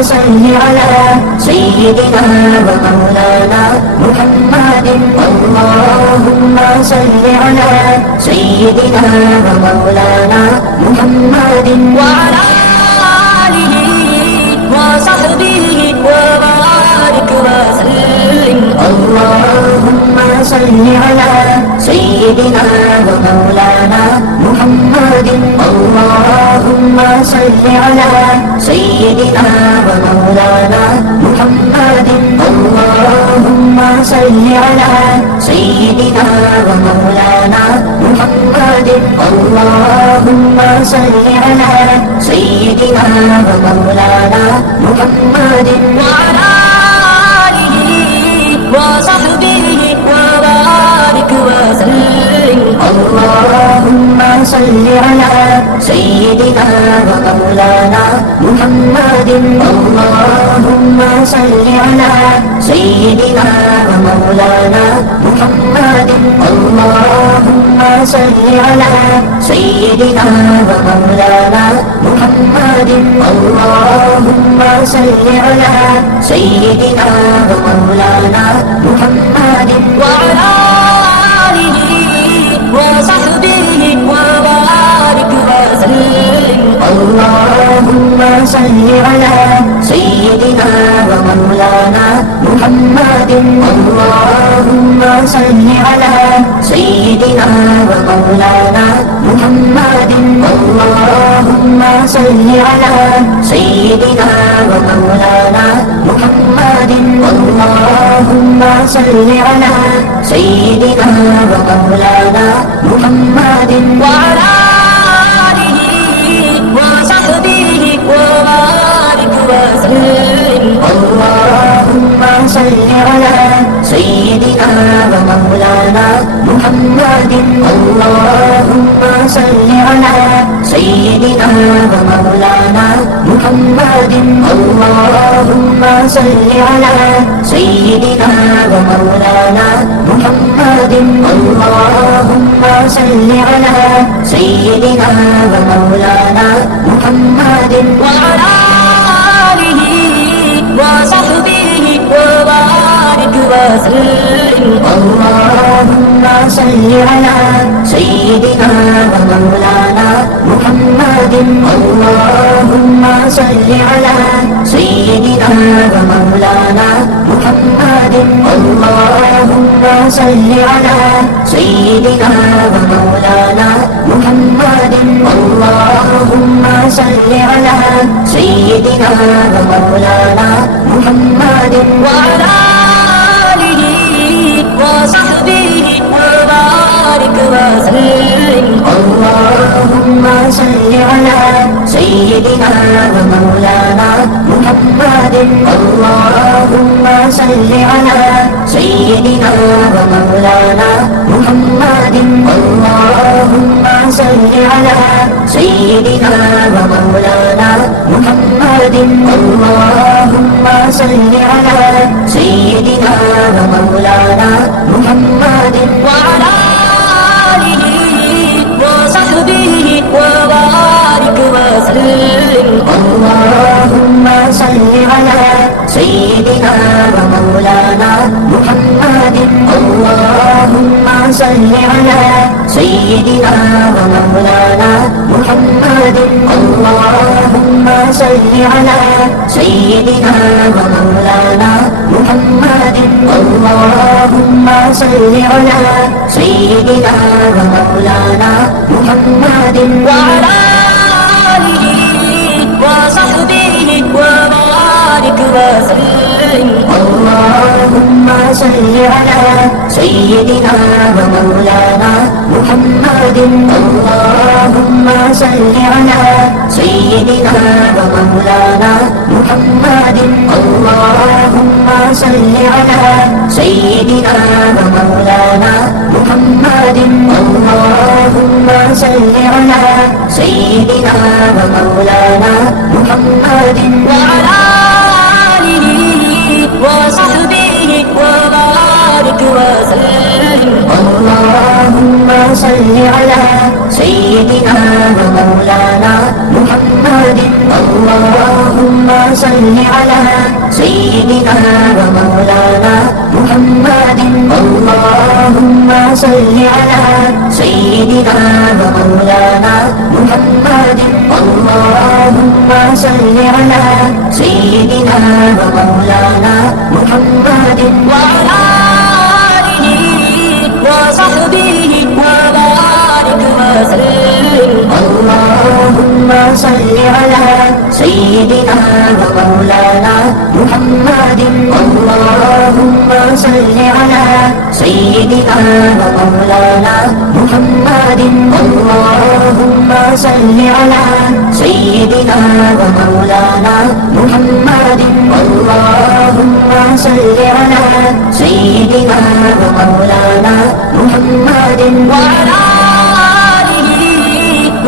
صل على سيدنا ومولانا محمد اللهم صل على سيدنا ومولانا محمد وعلى آله وصحبه وبارك وسلم اللهم صل على سيدنا ومولانا محمد اللهم صل على سيدنا ومولانا محمد اللهم صل على سيدنا ومولانا محمد اللهم صل على سيدنا ومولانا محمد وعلى آله وصحبه وبارك وسلم اللهم صل على سيدنا ومولانا محمد اللهم صل على سيدنا ومولانا محمد اللهم صل على سيدنا ومولانا محمد اللهم صل على سيدنا ومولانا محمد وعلى آله وصحبه وبارك وسلم اللهم صل على سيدنا ومولانا محمد اللهم صل على سيدنا ومولانا محمد اللهم صل على سيدنا ومولانا محمد اللهم صل على سيدنا ومولانا محمد وعلى آله وصحبه وبارك وسلم اللهم صل على سيدنا ومولانا محمد اللهم صل على سيدنا ومولانا محمد اللهم صل على سيدنا ومولانا محمد اللهم صل على سيدنا ومولانا محمد وعلى آله وصحبه وبارك وسلم اللهم صل على سيدنا ومولانا محمد اللهم صل على سيدنا ومولانا محمد اللهم صل على سيدنا ومولانا محمد اللهم صل على سيدنا ومولانا محمد وعلى آله وصحبه وبارك وسلم اللهم صل على سيدنا ومولانا محمد اللهم صل على سيدنا ومولانا محمد اللهم صل على سيدنا ومولانا محمد اللهم صل على سيدنا ومولانا محمد وعلى آله وصحبه وبارك وسلم اللهم صل على سيدنا ومولانا محمد اللهم صل على سيدنا ومولانا محمد اللهم صل على سيدنا ومولانا محمد اللهم صل على سيدنا ومولانا محمد وعلى آله وصحبه وبارك وسلم اللهم صل على سيدنا ومولانا محمد اللهم صل على سيدنا ومولانا محمد اللهم صل على سيدنا ومولانا محمد اللهم صل على سيدنا ومولانا محمد وعلى آله وصحبه وبارك وسلم اللهم صل على سيدنا ومولانا محمد اللهم صل على سيدنا ومولانا محمد اللهم صل على سيدنا ومولانا محمد اللهم صل على سيدنا ومولانا محمد وعلى آله وصحبه وبارك وسلم اللهم صل على سيدنا ومولانا محمد اللهم صل على سيدنا ومولانا محمد اللهم صل على سيدنا ومولانا محمد اللهم صل على سيدنا ومولانا محمد وعلى آله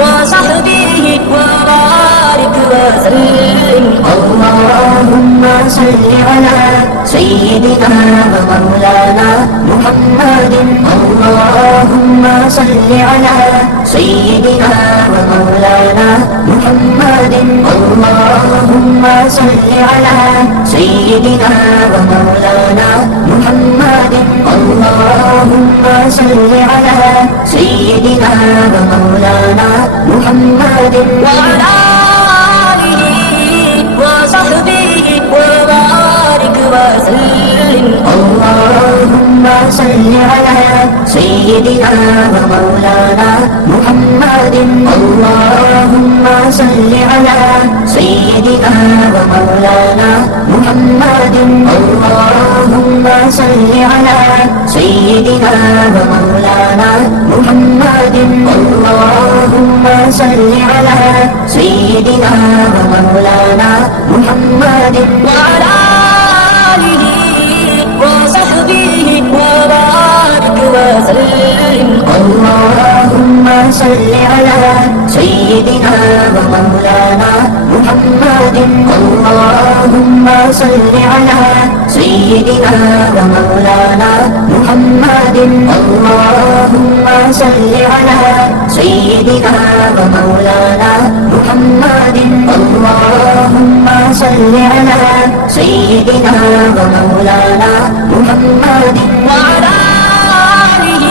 وصحبه وبارك وسلم اللهم صل على سيدنا ومولانا محمد اللهم صل على سيدنا ومولانا محمد اللهم صل على سيدنا ومولانا محمد اللهم صل على سيدنا ومولانا محمد وعلى آله وصحبه وبارك وسلم اللهم صل على سيدنا ومولانا محمد اللهم صل على سيدنا ومولانا محمد اللهم صل على سيدنا ومولانا محمد اللهم صل على سيدنا ومولانا محمد وعلى آله وصحبه وبارك وسلم اللهم صل على سيدنا ومولانا محمد اللهم صل على سيدنا ومولانا محمد اللهم صل على سيدنا ومولانا محمد اللهم صل على سيدنا ومولانا محمد وعلى آله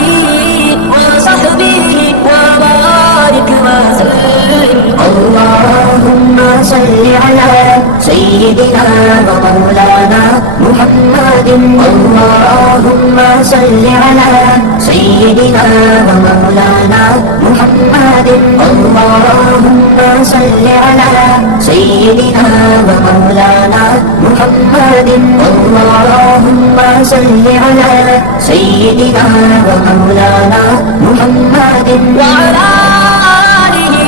وصحبه وبارك وسلم اللهم صل على سيدنا ومولانا محمد اللهم صل على سيدنا ومولانا محمد اللهم صل على سيدنا ومولانا محمد اللهم صل على سيدنا ومولانا محمد وعلى آله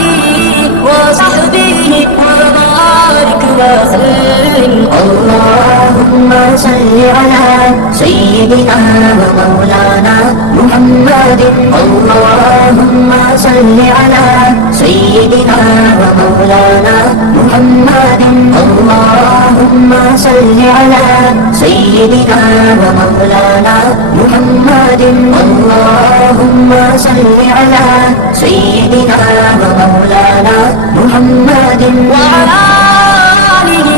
وصحبه وبارك وسلم اللهم صل على سيدنا ومولانا محمد اللهم صل على سيدنا ومولانا محمد اللهم صل على سيدنا ومولانا محمد اللهم صل على سيدنا ومولانا محمد وعلى آله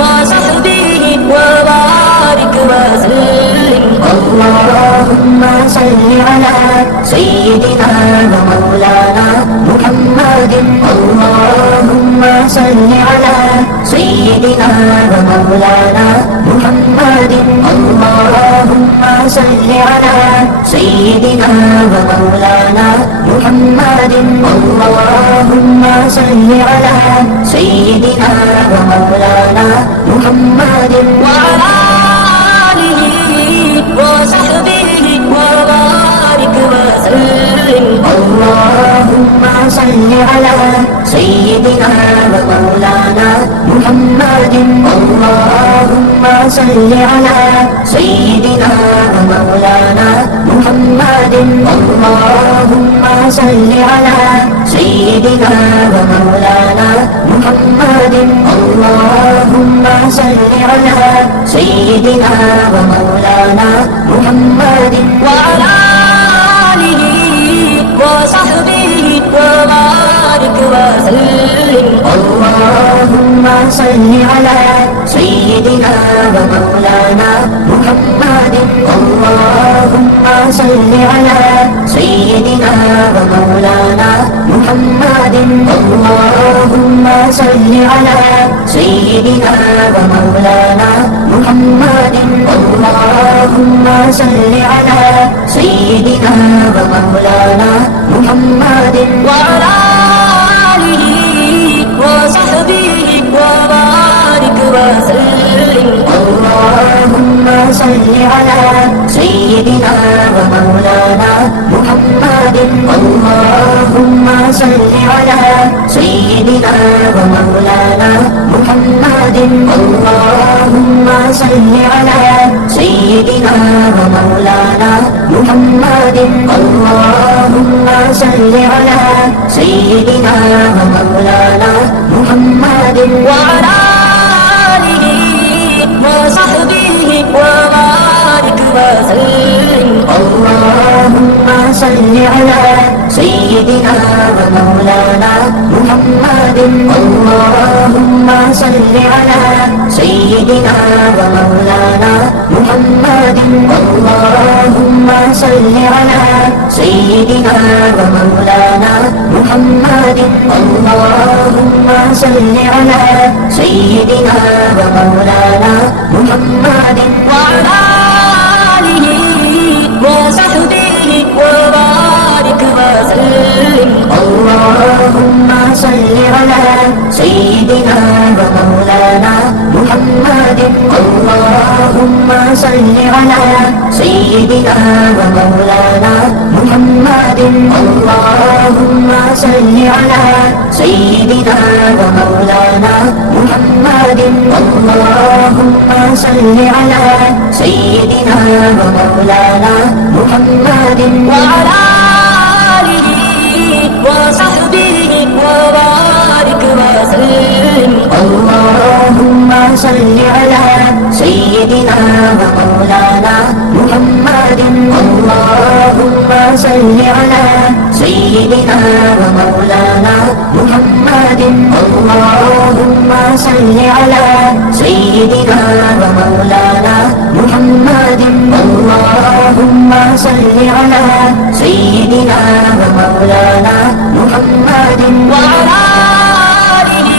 وصحبه وبارك وسلم اللهم صل على سيدنا ومولانا محمد اللهم صل على سيدنا ومولانا محمد اللهم صل على سيدنا ومولانا محمد اللهم صل على سيدنا ومولانا محمد وعلى آله وصحبه وبارك وسلم اللهم صل على سيدنا ومولانا محمد اللهم صل على سيدنا ومولانا محمد اللهم صل على سيدنا ومولانا محمد اللهم صل على سيدنا ومولانا محمد وعلى آله وصحبه وبارك وبارك وسلم اللهم صل على سيدنا ومولانا محمد اللهم صل على سيدنا ومولانا محمد اللهم صل على سيدنا ومولانا محمد اللهم صل على سيدنا ومولانا محمد وعلى آله وصحبه وبارك وسلم اللهم صل على سيدنا ومولانا محمد اللهم صل على سيدنا ومولانا محمد اللهم صل على سيدنا ومولانا محمد اللهم صل على سيدنا ومولانا محمد وعلى آله وصحبه وبارك وسلم اللهم صل على سيدنا ومولانا محمد اللهم صل على سيدنا ومولانا محمد اللهم صل على سيدنا ومولانا محمد اللهم صل على سيدنا ومولانا محمد وعلى آله وصحبه وبارك وسلم اللهم صل على سيدنا ومولانا محمد اللهم صل على سيدنا ومولانا محمد اللهم صل على سيدنا ومولانا محمد اللهم صل على سيدنا ومولانا محمد وعلى آله وصحبه وبارك وسلم اللهم صل على سيدنا ومولانا محمد اللهم صل على سيدنا ومولانا محمد اللهم صل على سيدنا ومولانا محمد اللهم صل على سيدنا ومولانا محمد وعلى آله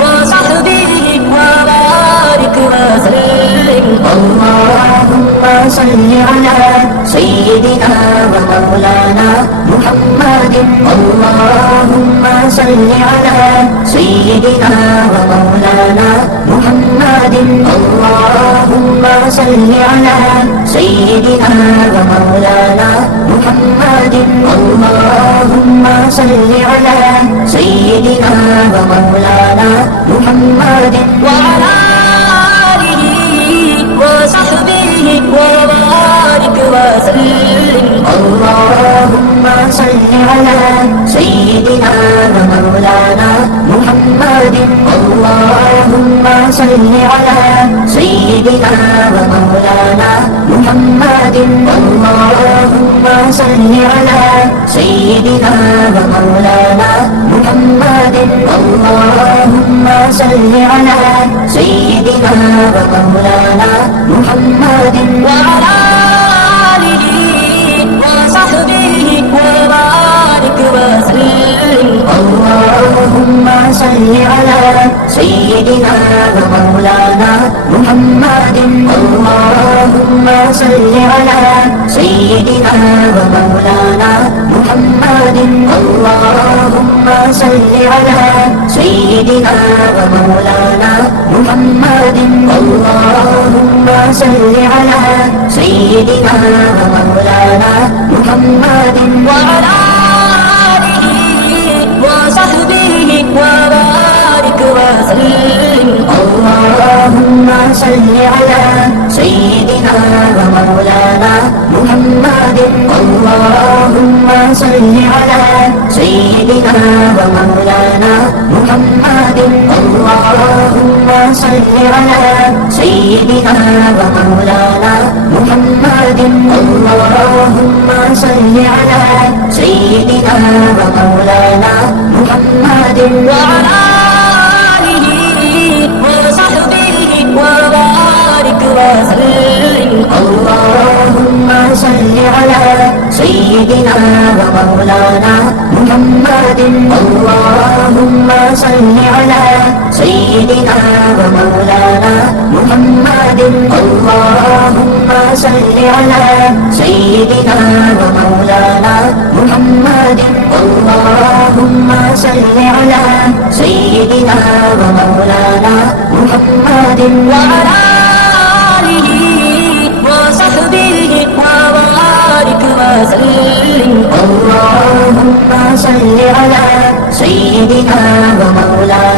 وصحبه وبارك وسلم اللهم صل على سيدنا ومولانا محمد اللهم صل على سيدنا ومولانا محمد اللهم صل على سيدنا ومولانا محمد اللهم صل على سيدنا ومولانا محمد وعلى آله وصحبه وبارك وسلم اللهم صل على سيدنا ومولانا محمد اللهم صل على سيدنا ومولانا محمد اللهم صل على سيدنا ومولانا محمد اللهم صل على سيدنا ومولانا محمد وعلى آله وصحبه وبارك وسلم اللهم صل على سيدنا ومولانا محمد اللهم صل على سيدنا ومولانا محمد اللهم صل على سيدنا ومولانا محمد اللهم صل على سيدنا ومولانا محمد وعلى آله وصحبه وبارك وسلم اللهم صل على سيدنا ومولانا محمد اللهم صل على سيدنا ومولانا محمد اللهم اللهم صل على سيدنا ومولانا محمد اللهم صل على سيدنا ومولانا محمد وعلى آله وصحبه وبارك وسلم اللهم صل على سيدنا ومولانا محمد اللهم صل على سيدنا ومولانا محمد اللهم صل على سيدنا ومولانا محمد اللهم صل على سيدنا ومولانا محمد وعلى آله وصحبه وبارك وسلم اللهم صل على سيدنا ومولانا